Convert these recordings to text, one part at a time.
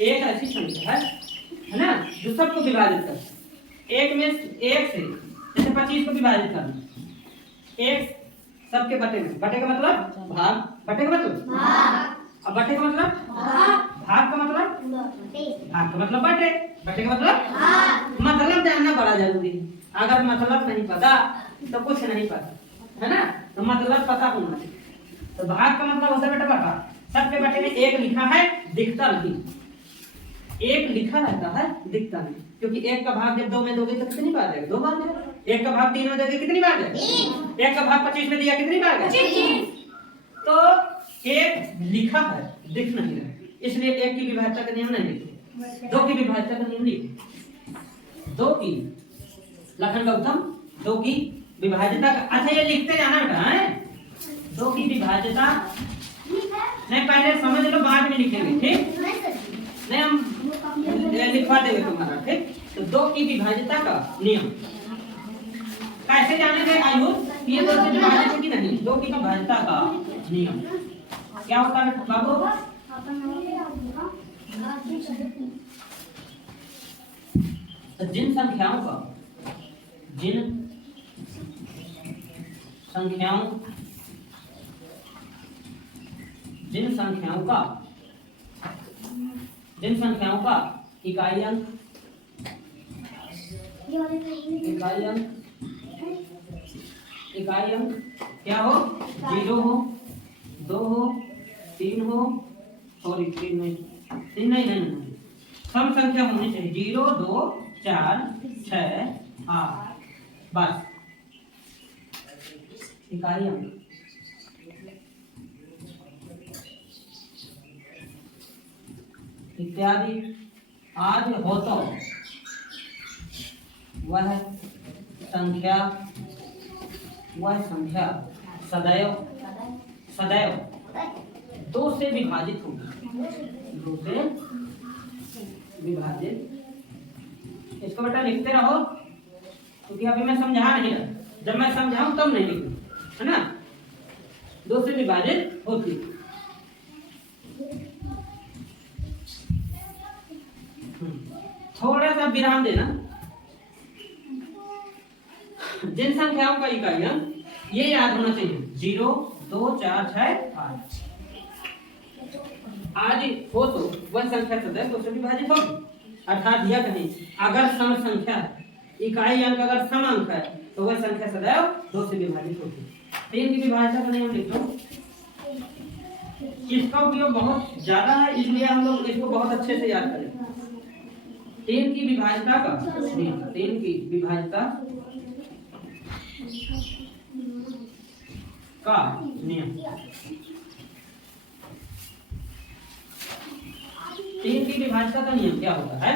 एक ऐसी संख्या है ना, जो सबको विभाजित करता है। एक में एक से जैसे 25 को विभाजित करना, एक सबके बटे में, बटे का मतलब भाग, बटे का मतलब भाग, अब बटे का मतलब भाग, भाग का मतलब भाग का मतलब बटे, बटे का मतलब मतलब जानना बड़ा जरूरी है। अगर मतलब नहीं पता तो कुछ नहीं पता, है ना। तो मतलब पता होना चाहिए। तो भाग का मतलब होता है बेटा बटा, सबके बटे में एक लिखा है दिखता नहीं, एक लिखा रहता है दिखता नहीं, क्योंकि एक का भाग जब दो में दोगे तो कितनी बार जाएगा, दो बार जाएगा। एक का भाग तीन में दोगे कितनी बार जाएगा, एक का भाग 25 में दिया कितनी बार जाएगा। तो एक लिखा है दिख नहीं रहा, इसलिए एक की विभाज्यता का नियम नहीं लिखे, दो की विभाज्यता का नियम लिखे। दो की लखन गौतम, दो की विभाज्यता का, अच्छा ये लिखते जाना बेटा है। दो की विभाज्यता नहीं, पहले समझ लो बाद में लिखेंगे, ठीक नहीं, हम लिखवा देंगे तुम्हारा, ठीक। तो दो की विभाज्यता का नियम कैसे जानेंगे आयुष, ये दो से विभाजित है कि नहीं। दो की विभाज्यता का नियम क्या होता है बाबू, तो जिन संख्याओं का इकाई अंक क्या हो, 0 हो, 2 हो, 3 हो, सॉरी 3 नहीं, सम संख्या होनी चाहिए, 0 2 4 6 8 बस इकाई अंक। इत्यादि आज हो तो वह संख्या सदैव दो से विभाजित होगी, दो से विभाजित। इसको बेटा लिखते रहो, क्योंकि अभी मैं समझा नहीं रहा, जब मैं समझाऊं तब नहीं लिखूं, है ना। दो से विभाजित होती, थोड़ा सा विराम देना। जिन संख्याओं का इकाई अंक ये याद होना चाहिए, 0 2 4 6 8 आज हो तो वह संख्या सदैव दो से विभाजित होगी। अर्थात यह कहीं अगर सम संख्या इकाई अंक अगर सम अंक है तो वह संख्या सदैव दो से विभाजित होगी। 3 की विभाज्यता का नियम लिख लो, इसका उपयोग बहुत ज्यादा है, इसलिए हम लोग इसको बहुत अच्छे से याद करें। 3 की विभाज्यता का नियम, 3 की विभाज्यता का नियम, 3 की विभाज्यता का नियम क्या होता है।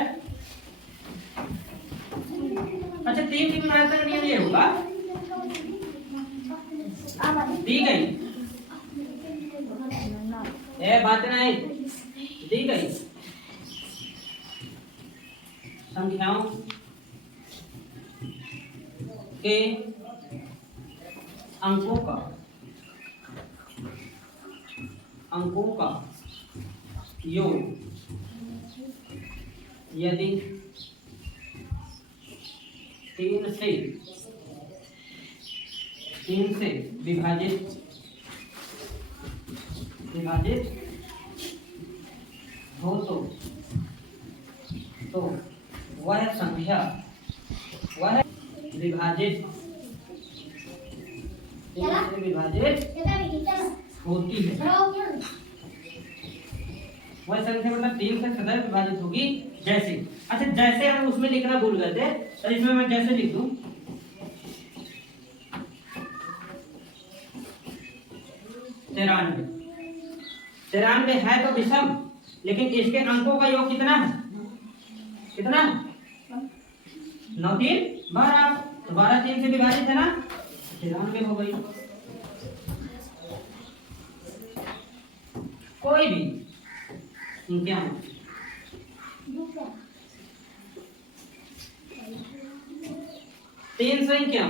अच्छा 3 की विभाज्यता का नियम ये होगा, दी गई बात नहीं, दी गई संख्याओं के अंकों का योग यदि 3 से विभाजित हो तो वह संख्या विभाजित होती है। वह संख्या मतलब 3 से सदैव विभाजित होगी। जैसे, अच्छा जैसे हम उसमें लिखना भूल गए थे, तो इसमें मैं जैसे लिख दूं, 93 है तो विषम, लेकिन इसके अंकों का योग कितना है, 9 3 12, तो 12 3 से विभाजित है ना, 93 हो गई। कोई भी संख्या 3 से क्या,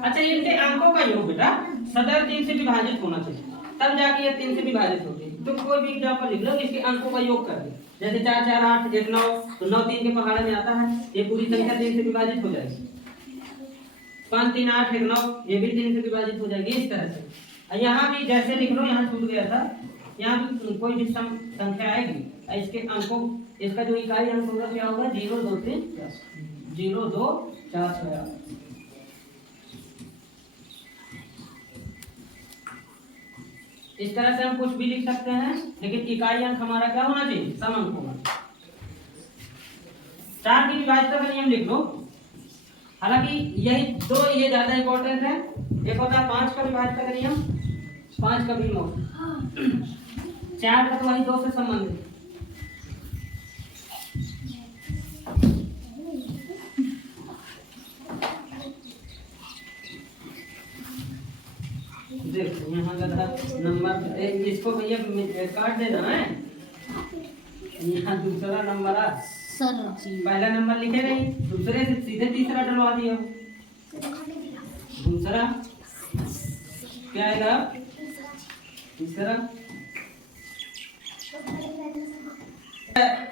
अच्छा इनके अंकों का योग बेटा सदैव 3 से विभाजित होना चाहिए, तब जाके ये 3 से विभाजित होगी। तो कोई भी एग्जाम्पल लिख लो, इसके अंकों का योग कर दे, जैसे 4 4 8 1 9, तो 9 3 के पहाड़े में आता है, ये पूरी संख्या 3 से विभाजित हो जाएगी। 5 3 8 1 9, ये भी 3 से विभाजित हो जाएगी। इस तरह से यहाँ भी जैसे लिख लो, यहाँ छूट गया था, यहाँ भी कोई भी संख्या आएगी, इसके अंकों, इसका जो इकाई अंक होगा क्या होगा, 0 2 3 0 2 4 6 8। इस तरह से हम कुछ भी लिख सकते हैं, लेकिन इकाई अंक हमारा क्या होना चाहिए, सम अंक होगा। 4 की विभाज्यता का नियम लिख लो, हालांकि यही दो ये ज्यादा इंपॉर्टेंट है। एक होता है 5 का विभाज्यता का नियम, 5 का भी नोट, 4 का तो वही 2 से संबंधित। देखो यहाँ का नंबर, इसको भैया काट देना है, यहाँ दूसरा नंबर आ, पहला नंबर लिखे नहीं, दूसरे से सीधे तीसरा डलवा दिया। दूसरा क्या आएगा, तीसरा।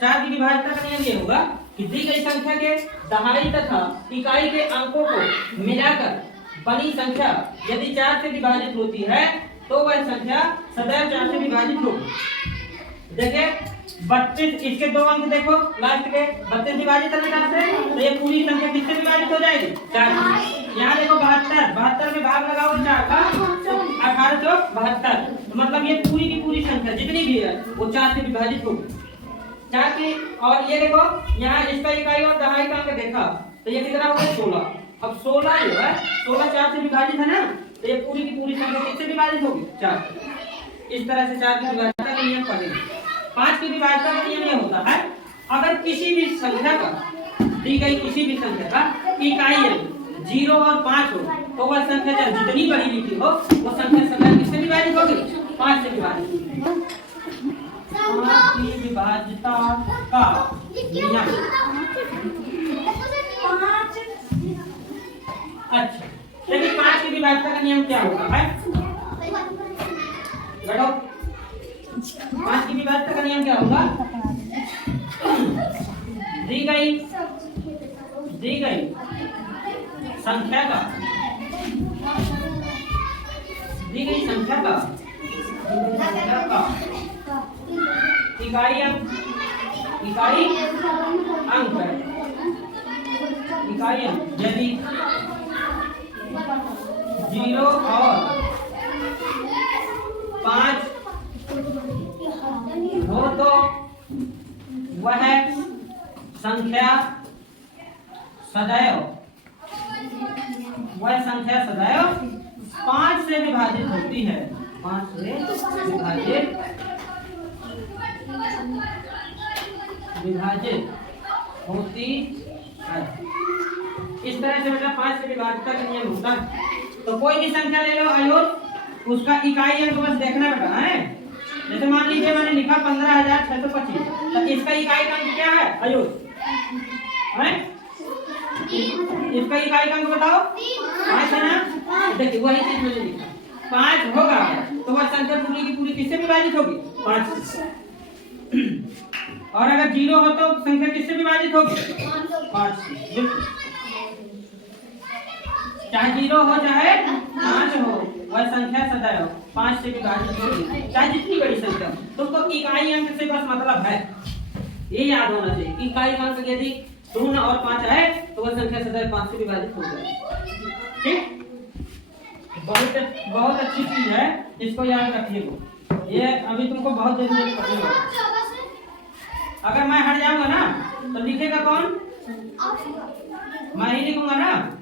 4 की विभाज्यता का नियम ये होगा कि दी गई संख्या के दहाई तथा इकाई के अंकों को मिलाकर बनी संख्या यदि 4 से विभाजित होती है तो वह संख्या सदैव 4 से विभाजित होगी। देखिए 32, इसके दो अंक देखो लास्ट के, 32 विभाजित है 4 से, तो ये पूरी संख्या किससे विभाजित हो जाएगी, 4 से। यहाँ देखो 72, 72 में भाग लगाओ 4 का, 1872, तो मतलब ये पूरी की पूरी संख्या जितनी भी है वो 4 से विभाजित होगी। 4 की, और ये देखो यहाँ इसका इकाई और दहाई का अंक देखा, तो ये कितना हो गया, 16। अब 16 जो है, 16 4 से विभाजित है ना, तो ये पूरी की पूरी संख्या किससे विभाजित होगी, 4। इस तरह से 4 की विभाज्यता का नियम पढ़ेंगे। 5 की विभाज्यता का नियम ये होता है, अगर किसी भी संख्या का, दी गई किसी भी संख्या का इकाई 0 और 5 हो, तो वह संख्या चाहे जितनी बड़ी लिखी हो, वो संख्या सदैव किससे विभाजित होगी, 5 से विभाजित होगी। 5 की विभाज्यता का नियम। अच्छा, लेकिन 5 की विभाज्यता का नियम क्या होता है, बैठो। 5 की विभाज्यता का नियम क्या होगा, दी गई संख्या का, इकाई अंक यदि 0 और 5 हो तो वह संख्या सदैव 5 से विभाजित होती है, 5 से विभाजित होती है। इस तरह से बेटा 5 से विभाज्यता का नियम होता है। तो कोई भी संख्या ले लो आयोग, उसका इकाई अंक बस देखना बेटा है। जैसे मान लीजिए मैंने लिखा 15,625, तो इसका इकाई अंक क्या है आयोग, इसका इकाई अंक बताओ, 5 है ना। देखिए वही चीज मैंने लिखा, 5 होगा तो वह संख्या पूरी की पूरी किससे विभाजित होगी, 5 से। और अगर 0 हो तो संख्या किससे विभाजित होगी, 5 से। चाहे 0 हो चाहे 5 हो, वह संख्या सदैव 5 से विभाजित होगी, चाहे जितनी बड़ी संख्या। तो उसको इकाई अंक से बस मतलब है, ये याद होना चाहिए। इकाई अंक यदि 0 और 5 है तो वह संख्या सदैव 5 से विभाजित हो जाएगी। ठीक, बहुत अच्छी चीज है, इसको याद रखिएगा। ये अभी तुमको बहुत जरूरी पड़ेगा। अगर मैं हट जाऊंगा ना तो लिखेगा कौन, मैं ही लिखूंगा ना।